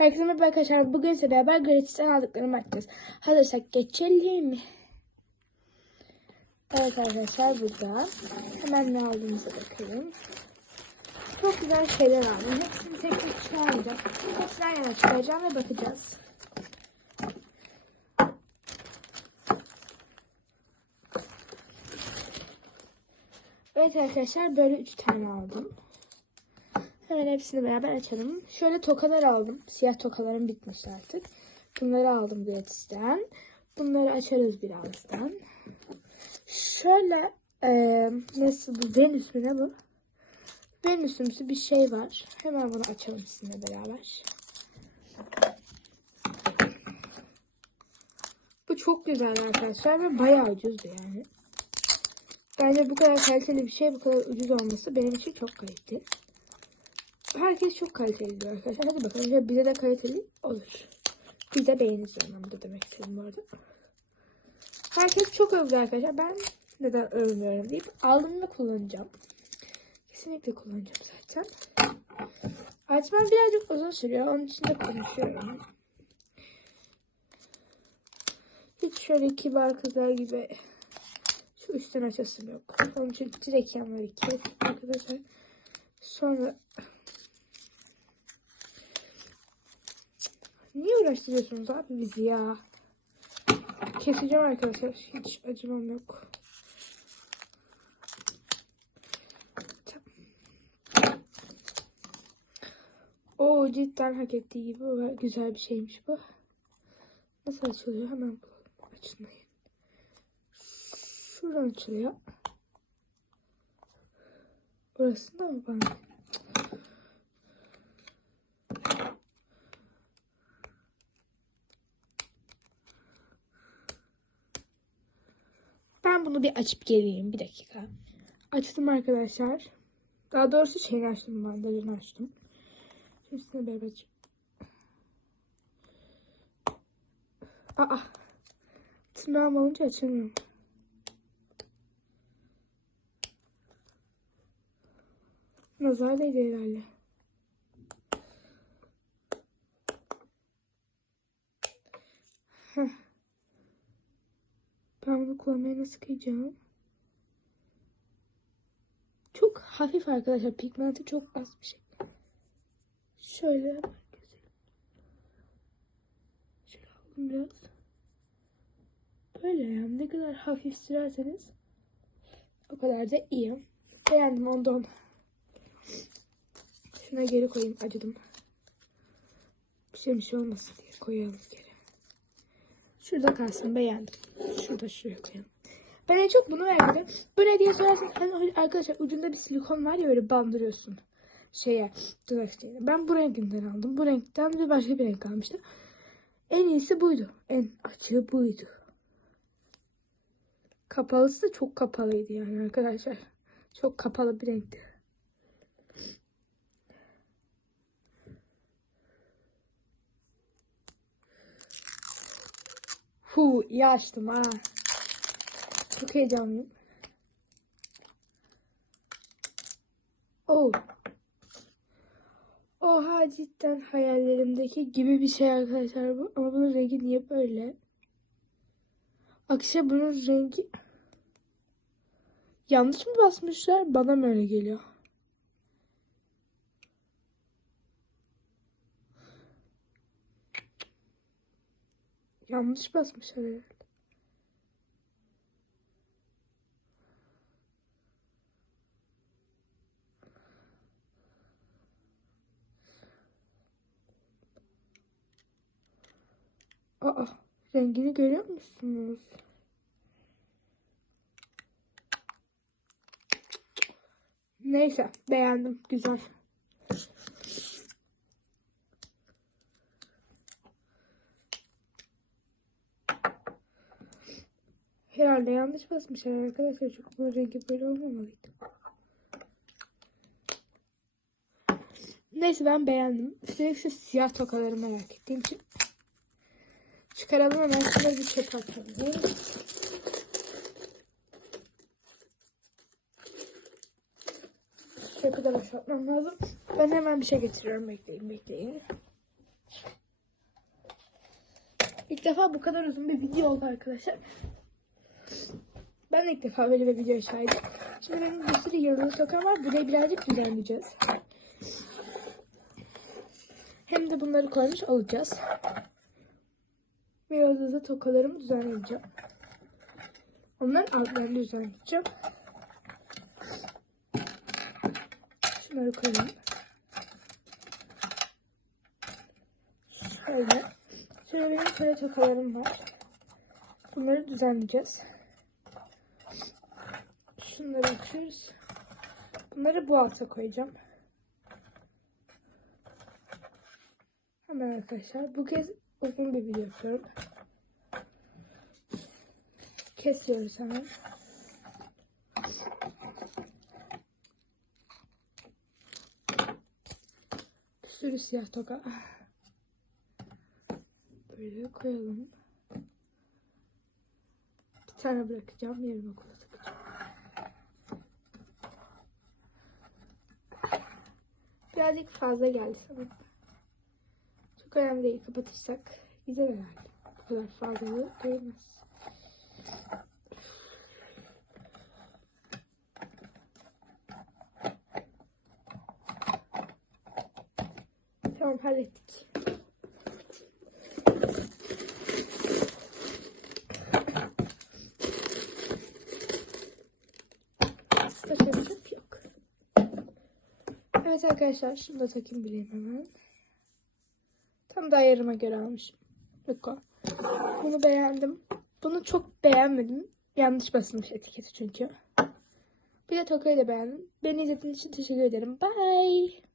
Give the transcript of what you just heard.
Herkese merhaba arkadaşlar. Bugün size beraber gratis'ten aldıklarımı açacağız. Hazırsak geçelim. Evet arkadaşlar burada. Hemen ne aldığımıza bakalım. Çok güzel şeyler aldım. Hepsini tek tek çıkarmayacağım. Hepsinden yana çıkaracağım ve bakacağız. Evet arkadaşlar böyle 3 tane aldım. Hemen hepsini beraber açalım. Şöyle tokalar aldım. Siyah tokalarım bitmiş artık. Bunları aldım gratisten. Bunları açarız birazdan. Şöyle e, nasıl bu Venüs mü ne bu? Venüsümsü bir şey var. Hemen bunu açalım sizinle beraber. Bu çok güzel arkadaşlar ve bayağı ucuzdu yani. Bence bu kadar kaliteli bir şey bu kadar ucuz olması benim için çok kaliteli. Herkes çok kaliteli diyor arkadaşlar. Hadi bakalım ya bize de kaliteli olur. Biz de beğeniriz anlamda demek istedim bu arada. Herkes çok övdü arkadaşlar. Ben neden övmüyorum deyip aldım ve kullanacağım. Kesinlikle kullanacağım zaten. Açmam birazcık uzun sürüyor. Onun için de konuşuyorum. Hiç şöyle kibar kızlar gibi şu üstten açasım yok. Onun için direkt yanları kes arkadaşlar. Sonra Niye uğraştırıyorsunuz abi bizi ya? Keseceğim arkadaşlar. Hiç acımam yok. O cidden hak ettiği gibi güzel bir şeymiş bu. Nasıl açılıyor? Hemen bulalım. Açılmayın. Şuradan açılıyor. Orasında mı bana? Ben bunu bir açıp geleyim. Bir dakika. Açtım arkadaşlar. Daha doğrusu şeyini açtım. Bandajını açtım. Üstüne beraber. Aa. Tırnağım olunca açamıyorum. Nazar değdi herhalde. Kullanmaya nasıl kıyacağım? Çok hafif arkadaşlar. Pigmenti çok az bir şey. Şöyle. Şöyle alalım biraz. Böyle yani ne kadar hafif sürerseniz o kadar da iyi. Beğendim ondan. Şuna geri koyayım. Acıdım. Bir şey bir şey olmasın diye koyalım geri. Şurada kalsın beğendim. Şurada şuraya koyalım. Ben en çok bunu beğendim. Ne diye sorarsanız hani arkadaşlar ucunda bir silikon var ya öyle bandırıyorsun şeye şeyine. Ben bu renginden aldım. Bu renkten bir başka bir renk almıştım. En iyisi buydu. En açığı buydu. Kapalısı da çok kapalıydı yani arkadaşlar. Çok kapalı bir renkti. Hu iyi açtım ha. Çok heyecanlıyım. Oh. Oha cidden hayallerimdeki gibi bir şey arkadaşlar bu. Ama bunun rengi niye böyle? Akşam bunun rengi... Yanlış mı basmışlar? Bana mı öyle geliyor? Yanlış basmışlar herhalde. Aa, rengini görüyor musunuz? Neyse, beğendim. Güzel. Herhalde yanlış basmışlar arkadaşlar. Çünkü bu rengi böyle olmamalıydı. Neyse ben beğendim. Üstelik şu siyah tokaları merak ettiğim için. Çıkaralım hemen şunları bir çöpe atalım. Çöpü de boşaltmam lazım. Ben hemen bir şey getiriyorum. Bekleyin bekleyin. İlk defa bu kadar uzun bir video oldu arkadaşlar. Ben de ilk defa böyle bir video şahidim. Şimdi benim bir sürü yıldız tokam var. Burayı birazcık düzenleyeceğiz. Hem de bunları koymuş olacağız. Ve yıldızlı tokalarımı düzenleyeceğim. Onların altlarını düzenleyeceğim. Şunları koyayım. Şöyle. Şöyle benim şöyle tokalarım var. Bunları düzenleyeceğiz. Şunları açıyoruz. Bunları bu alta koyacağım. Hemen arkadaşlar. Bu kez uzun bir video yapıyorum. Kesiyoruz hemen. Bir sürü siyah toka. Böyle koyalım. Bir tane bırakacağım. Yarım okula Birazcık fazla geldi sanırım. Çok önemli değil. Kapatırsak gider herhalde. Bu kadar fazlalığı değmez. Tamam hallettik. Başka bir şey yok. Evet arkadaşlar şunu da takayım bileyim hemen. Tam da ayarıma göre almışım. Luko. Bunu beğendim. Bunu çok beğenmedim. Yanlış basılmış etiketi çünkü. Bir de tokayı da beğendim. Beni izlediğiniz için teşekkür ederim. Bye.